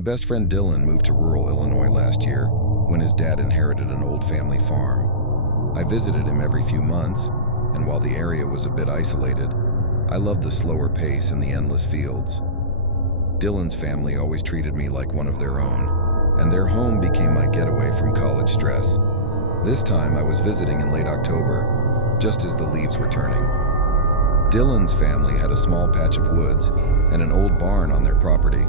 My best friend Dylan moved to rural Illinois last year when his dad inherited an old family farm. I visited him every few months, and while the area was a bit isolated, I loved the slower pace and the endless fields. Dylan's family always treated me like one of their own, and their home became my getaway from college stress. This time I was visiting in late October, just as the leaves were turning. Dylan's family had a small patch of woods and an old barn on their property,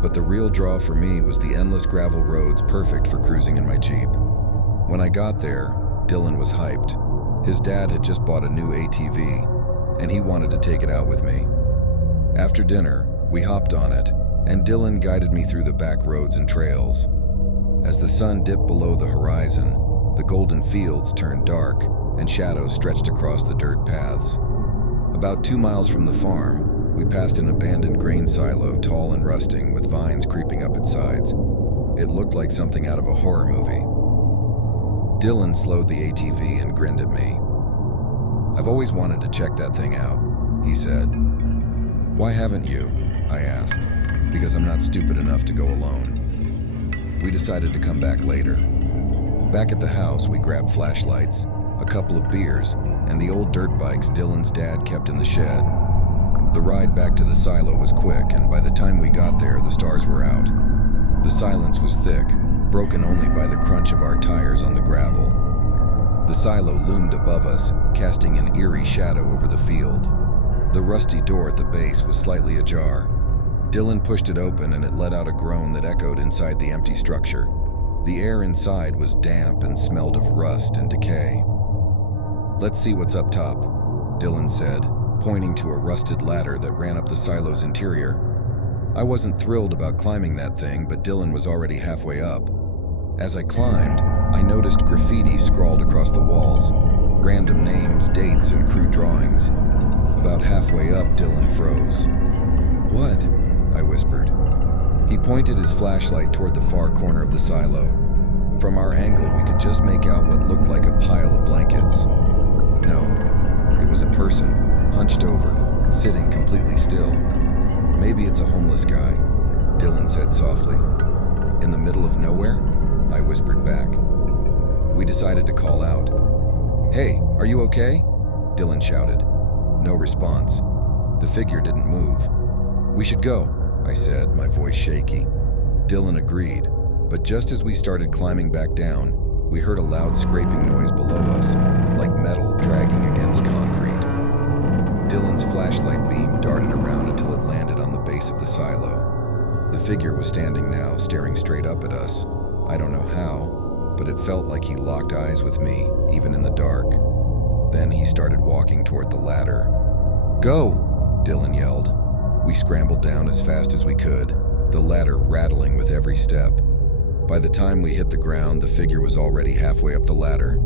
but the real draw for me was the endless gravel roads perfect for cruising in my Jeep. When I got there, Dylan was hyped. His dad had just bought a new ATV, and he wanted to take it out with me. After dinner, we hopped on it, and Dylan guided me through the back roads and trails. As the sun dipped below the horizon, the golden fields turned dark, and shadows stretched across the dirt paths. About 2 miles from the farm, we passed an abandoned grain silo, tall and rusting, with vines creeping up its sides. It looked like something out of a horror movie. Dylan slowed the ATV and grinned at me. "I've always wanted to check that thing out," he said. "Why haven't you?" I asked. "Because I'm not stupid enough to go alone." We decided to come back later. Back at the house, we grabbed flashlights, a couple of beers, and the old dirt bikes Dylan's dad kept in the shed. The ride back to the silo was quick, and by the time we got there, the stars were out. The silence was thick, broken only by the crunch of our tires on the gravel. The silo loomed above us, casting an eerie shadow over the field. The rusty door at the base was slightly ajar. Dylan pushed it open, and it let out a groan that echoed inside the empty structure. The air inside was damp and smelled of rust and decay. "Let's see what's up top," Dylan said, pointing to a rusted ladder that ran up the silo's interior. I wasn't thrilled about climbing that thing, but Dylan was already halfway up. As I climbed, I noticed graffiti scrawled across the walls, random names, dates, and crude drawings. About halfway up, Dylan froze. "What?" I whispered. He pointed his flashlight toward the far corner of the silo. From our angle, we could just make out what looked like a pile of blankets. No, it was a person, hunched over, sitting completely still. "Maybe it's a homeless guy," Dylan said softly. "In the middle of nowhere?" I whispered back. We decided to call out. "Hey, are you okay?" Dylan shouted. No response. The figure didn't move. "We should go," I said, my voice shaky. Dylan agreed, but just as we started climbing back down, we heard a loud scraping noise below us, like metal dragging against concrete. Dylan's flashlight beam darted around until it landed on the base of the silo. The figure was standing now, staring straight up at us. I don't know how, but it felt like he locked eyes with me, even in the dark. Then he started walking toward the ladder. "Go!" Dylan yelled. We scrambled down as fast as we could, the ladder rattling with every step. By the time we hit the ground, the figure was already halfway up the ladder.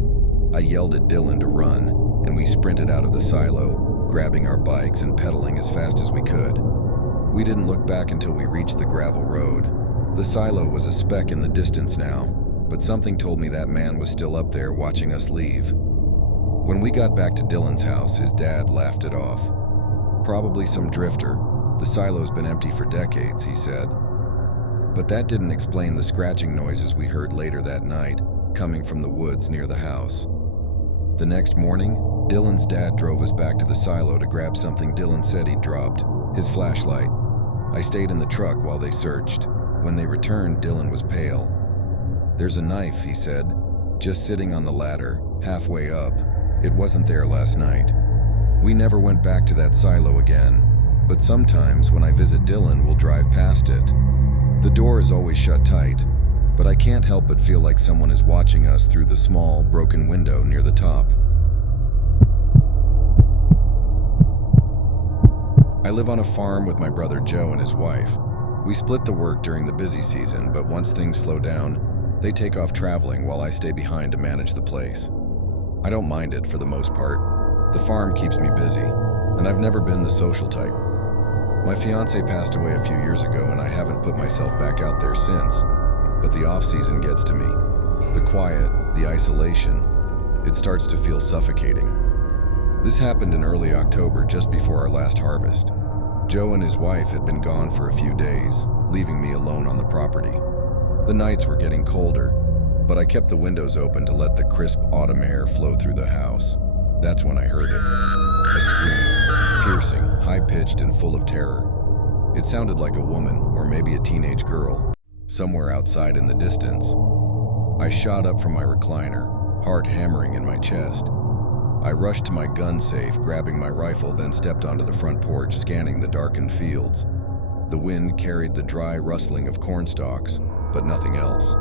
I yelled at Dylan to run, and we sprinted out of the silo, grabbing our bikes and pedaling as fast as we could. We didn't look back until we reached the gravel road. The silo was a speck in the distance now, but something told me that man was still up there watching us leave. When we got back to Dylan's house, his dad laughed it off. "Probably some drifter. The silo's been empty for decades," he said. But that didn't explain the scratching noises we heard later that night, coming from the woods near the house. The next morning, Dylan's dad drove us back to the silo to grab something Dylan said he'd dropped, his flashlight. I stayed in the truck while they searched. When they returned, Dylan was pale. "There's a knife," he said, "just sitting on the ladder, halfway up. It wasn't there last night." We never went back to that silo again, but sometimes when I visit Dylan, we'll drive past it. The door is always shut tight, but I can't help but feel like someone is watching us through the small, broken window near the top. I live on a farm with my brother Joe and his wife. We split the work during the busy season, but once things slow down, they take off traveling while I stay behind to manage the place. I don't mind it for the most part. The farm keeps me busy, and I've never been the social type. My fiancé passed away a few years ago, and I haven't put myself back out there since, but the off-season gets to me. The quiet, the isolation, it starts to feel suffocating. This happened in early October, just before our last harvest. Joe and his wife had been gone for a few days, leaving me alone on the property. The nights were getting colder, but I kept the windows open to let the crisp autumn air flow through the house. That's when I heard it. A scream, piercing, high-pitched and full of terror. It sounded like a woman, or maybe a teenage girl, somewhere outside in the distance. I shot up from my recliner, heart hammering in my chest. I rushed to my gun safe, grabbing my rifle, then stepped onto the front porch, scanning the darkened fields. The wind carried the dry rustling of corn stalks, but nothing else.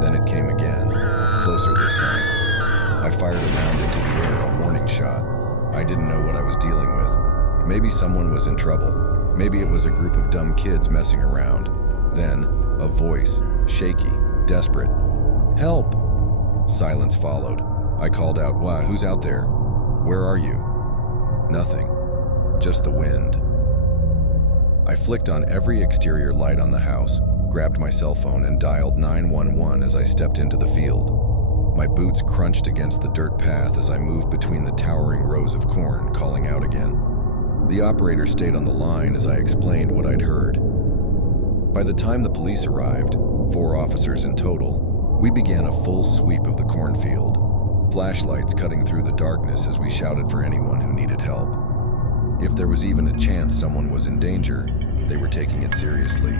Then it came again, closer this time. I fired a round into the air, a warning shot. I didn't know what I was dealing with. Maybe someone was in trouble. Maybe it was a group of dumb kids messing around. Then, a voice, shaky, desperate. "Help!" Silence followed. I called out, "Why, who's out there? Where are you?" Nothing. Just the wind. I flicked on every exterior light on the house, grabbed my cell phone and dialed 911 as I stepped into the field. My boots crunched against the dirt path as I moved between the towering rows of corn, calling out again. The operator stayed on the line as I explained what I'd heard. By the time the police arrived, 4 officers in total, we began a full sweep of the cornfield, flashlights cutting through the darkness as we shouted for anyone who needed help. If there was even a chance someone was in danger, they were taking it seriously.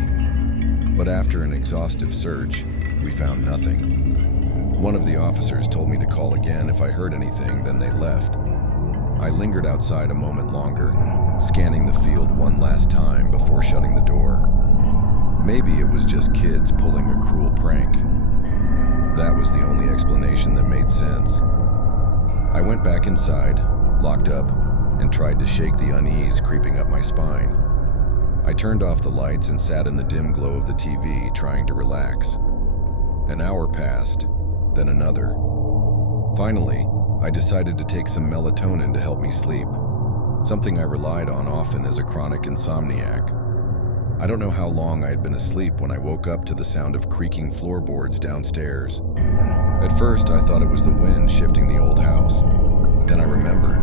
But after an exhaustive search, we found nothing. One of the officers told me to call again if I heard anything, then they left. I lingered outside a moment longer, scanning the field one last time before shutting the door. Maybe it was just kids pulling a cruel prank. That was the only explanation that made sense. I went back inside, locked up, and tried to shake the unease creeping up my spine. I turned off the lights and sat in the dim glow of the TV, trying to relax. An hour passed, then another. Finally, I decided to take some melatonin to help me sleep, something I relied on often as a chronic insomniac. I don't know how long I had been asleep when I woke up to the sound of creaking floorboards downstairs. At first, I thought it was the wind shifting the old house. Then I remembered.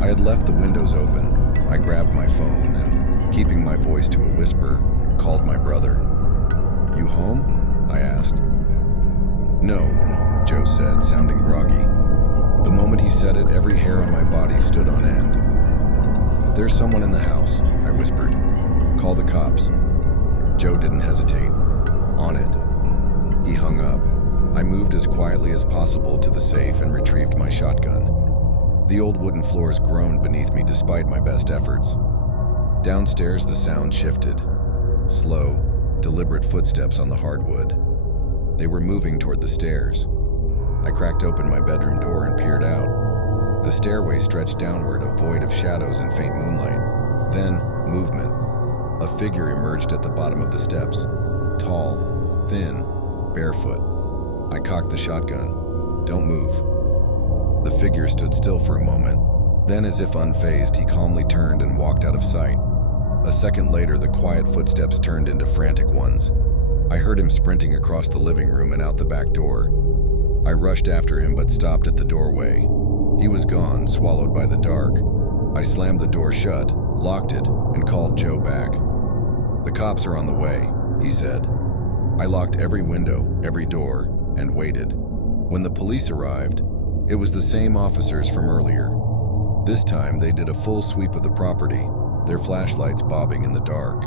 I had left the windows open. I grabbed my phone and, keeping my voice to a whisper, called my brother. "You home?" I asked. "No," Joe said, sounding groggy. The moment he said it, every hair on my body stood on end. "There's someone in the house," I whispered. "Call the cops." Joe didn't hesitate. "On it." He hung up. I moved as quietly as possible to the safe and retrieved my shotgun. The old wooden floors groaned beneath me despite my best efforts. Downstairs, the sound shifted. Slow, deliberate footsteps on the hardwood. They were moving toward the stairs. I cracked open my bedroom door and peered out. The stairway stretched downward, a void of shadows and faint moonlight. Then, movement. A figure emerged at the bottom of the steps. Tall, thin, barefoot. I cocked the shotgun. "Don't move." The figure stood still for a moment. Then, as if unfazed, he calmly turned and walked out of sight. A second later, the quiet footsteps turned into frantic ones. I heard him sprinting across the living room and out the back door. I rushed after him but stopped at the doorway. He was gone, swallowed by the dark. I slammed the door shut, locked it, and called Joe back. "The cops are on the way," he said. I locked every window, every door, and waited. When the police arrived, it was the same officers from earlier. This time, they did a full sweep of the property, their flashlights bobbing in the dark.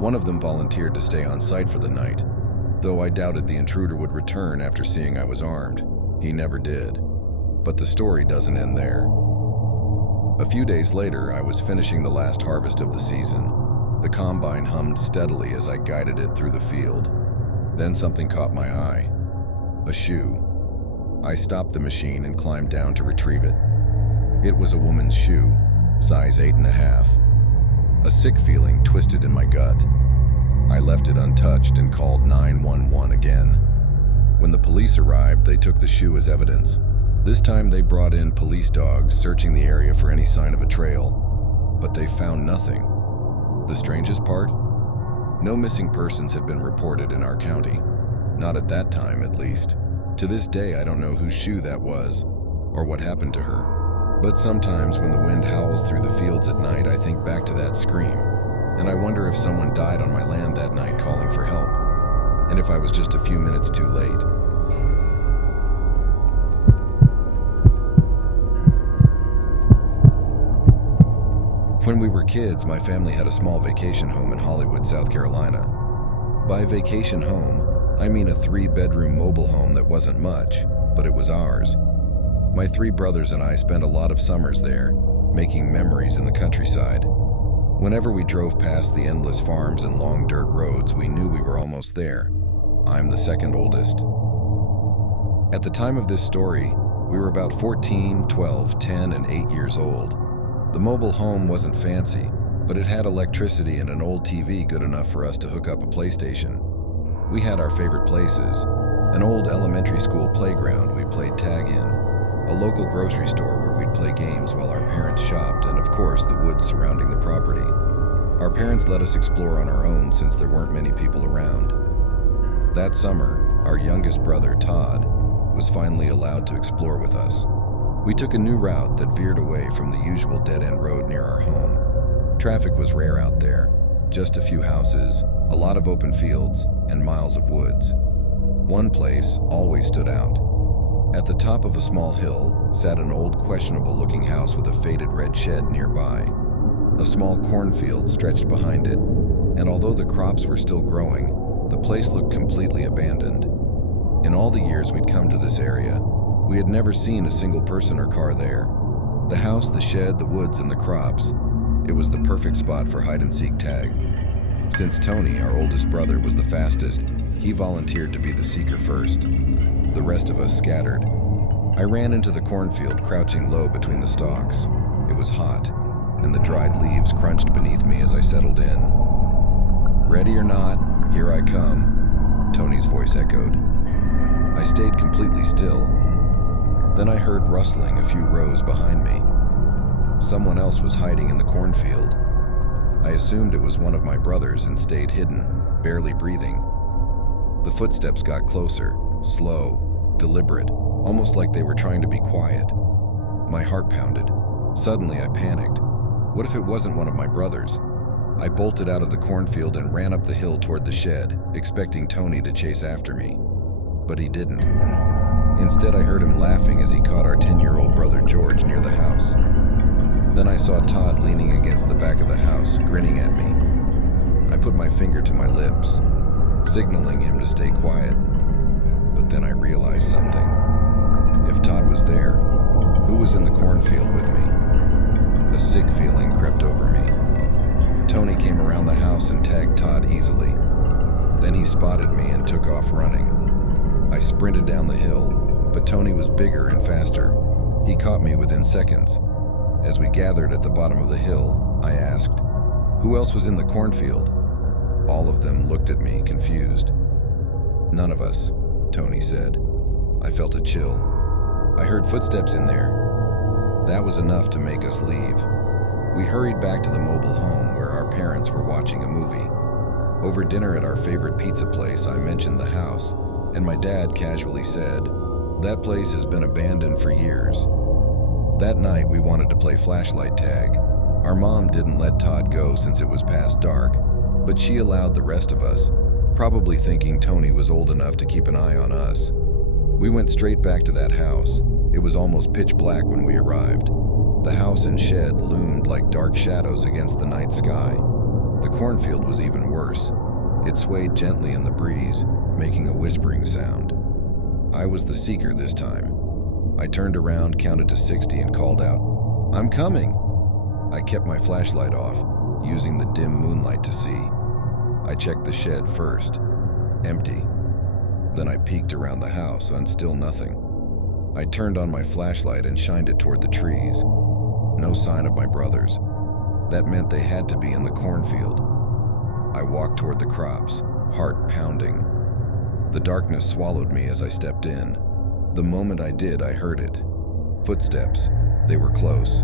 One of them volunteered to stay on site for the night, though I doubted the intruder would return after seeing I was armed. He never did. But the story doesn't end there. A few days later, I was finishing the last harvest of the season. The combine hummed steadily as I guided it through the field. Then something caught my eye. A shoe. I stopped the machine and climbed down to retrieve it. It was a woman's shoe, size 8.5. A sick feeling twisted in my gut. I left it untouched and called 911 again. When the police arrived, they took the shoe as evidence. This time they brought in police dogs searching the area for any sign of a trail. But they found nothing. The strangest part? No missing persons had been reported in our county. Not at that time, at least. To this day, I don't know whose shoe that was, or what happened to her. But sometimes when the wind howls through the fields at night, I think back to that scream. and I wonder if someone died on my land that night calling for help, and if I was just a few minutes too late. When we were kids, my family had a small vacation home in Hollywood, South Carolina. By vacation home, I mean a 3-bedroom mobile home that wasn't much, but it was ours. My 3 brothers and I spent a lot of summers there, making memories in the countryside. Whenever we drove past the endless farms and long dirt roads, we knew we were almost there. I'm the second oldest. At the time of this story, we were about 14, 12, 10, and 8 years old. The mobile home wasn't fancy, but it had electricity and an old TV good enough for us to hook up a PlayStation. We had our favorite places: an old elementary school playground we played tag in, a local grocery store where we'd play games while our parents shopped, and of course the woods surrounding the property. Our parents let us explore on our own since there weren't many people around. That summer, our youngest brother, Todd, was finally allowed to explore with us. We took a new route that veered away from the usual dead-end road near our home. Traffic was rare out there, just a few houses, a lot of open fields, and miles of woods. One place always stood out. At the top of a small hill sat an old, questionable-looking house with a faded red shed nearby. A small cornfield stretched behind it, and although the crops were still growing, the place looked completely abandoned. In all the years we'd come to this area, we had never seen a single person or car there. The house, the shed, the woods, and the crops. It was the perfect spot for hide-and-seek tag. Since Tony, our oldest brother, was the fastest, he volunteered to be the seeker first. The rest of us scattered. I ran into the cornfield, crouching low between the stalks. It was hot, and the dried leaves crunched beneath me as I settled in. "Ready or not, here I come," Tony's voice echoed. I stayed completely still. Then I heard rustling a few rows behind me. Someone else was hiding in the cornfield. I assumed it was one of my brothers and stayed hidden, barely breathing. The footsteps got closer, slow, deliberate, almost like they were trying to be quiet. My heart pounded. Suddenly I panicked. What if it wasn't one of my brothers? I bolted out of the cornfield and ran up the hill toward the shed, expecting Tony to chase after me. But he didn't. Instead, I heard him laughing as he caught our 10-year-old brother George near the house. Then I saw Todd leaning against the back of the house, grinning at me. I put my finger to my lips, signaling him to stay quiet. But then I realized something. If Todd was there, who was in the cornfield with me? A sick feeling crept over me. Tony came around the house and tagged Todd easily. Then he spotted me and took off running. I sprinted down the hill, but Tony was bigger and faster. He caught me within seconds. As we gathered at the bottom of the hill, I asked, "Who else was in the cornfield?" All of them looked at me, confused. "None of us," Tony said. I felt a chill. I heard footsteps in there. That was enough to make us leave. We hurried back to the mobile home where our parents were watching a movie. Over dinner at our favorite pizza place, I mentioned the house, and my dad casually said, "That place has been abandoned for years." That night, we wanted to play flashlight tag. Our mom didn't let Todd go since it was past dark, but she allowed the rest of us, probably thinking Tony was old enough to keep an eye on us. We went straight back to that house. It was almost pitch black when we arrived. The house and shed loomed like dark shadows against the night sky. The cornfield was even worse. It swayed gently in the breeze, making a whispering sound. I was the seeker this time. I turned around, counted to 60, and called out, "I'm coming!" I kept my flashlight off, using the dim moonlight to see. I checked the shed first. Empty. Then I peeked around the house, and still nothing. I turned on my flashlight and shined it toward the trees. No sign of my brothers. That meant they had to be in the cornfield. I walked toward the crops, heart pounding. The darkness swallowed me as I stepped in. The moment I did, I heard it. Footsteps. They were close.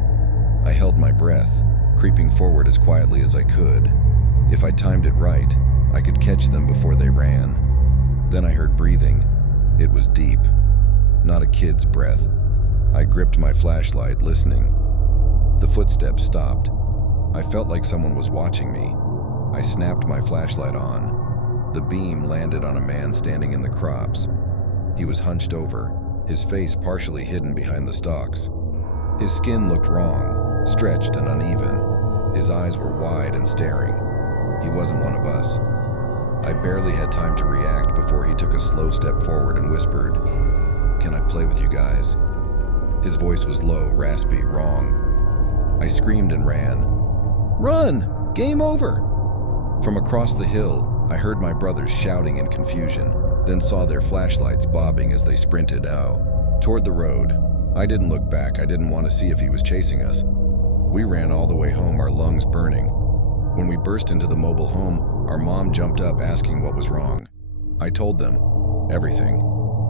I held my breath, creeping forward as quietly as I could. If I timed it right, I could catch them before they ran. Then I heard breathing. It was deep. Not a kid's breath. I gripped my flashlight, listening. The footsteps stopped. I felt like someone was watching me. I snapped my flashlight on. The beam landed on a man standing in the crops. He was hunched over, his face partially hidden behind the stalks. His skin looked wrong, stretched and uneven. His eyes were wide and staring. He wasn't one of us. I barely had time to react before he took a slow step forward and whispered, "Can I play with you guys?" His voice was low, raspy, wrong. I screamed and ran. "Run! Game over!" From across the hill, I heard my brothers shouting in confusion, then saw their flashlights bobbing as they sprinted out toward the road. I didn't look back. I didn't want to see if he was chasing us. We ran all the way home, our lungs burning. When we burst into the mobile home, our mom jumped up asking what was wrong. I told them everything.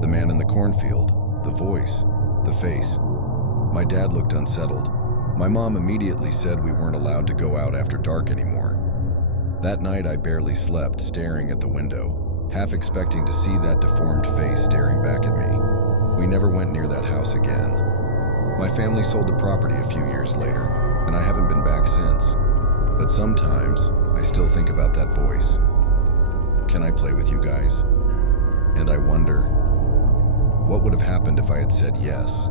The man in the cornfield, the voice, the face. My dad looked unsettled. My mom immediately said we weren't allowed to go out after dark anymore. That night I barely slept, staring at the window, half expecting to see that deformed face staring back at me. We never went near that house again. My family sold the property a few years later, and I haven't been back since. But sometimes I still think about that voice. Can I play with you guys? And I wonder, what would have happened if I had said yes?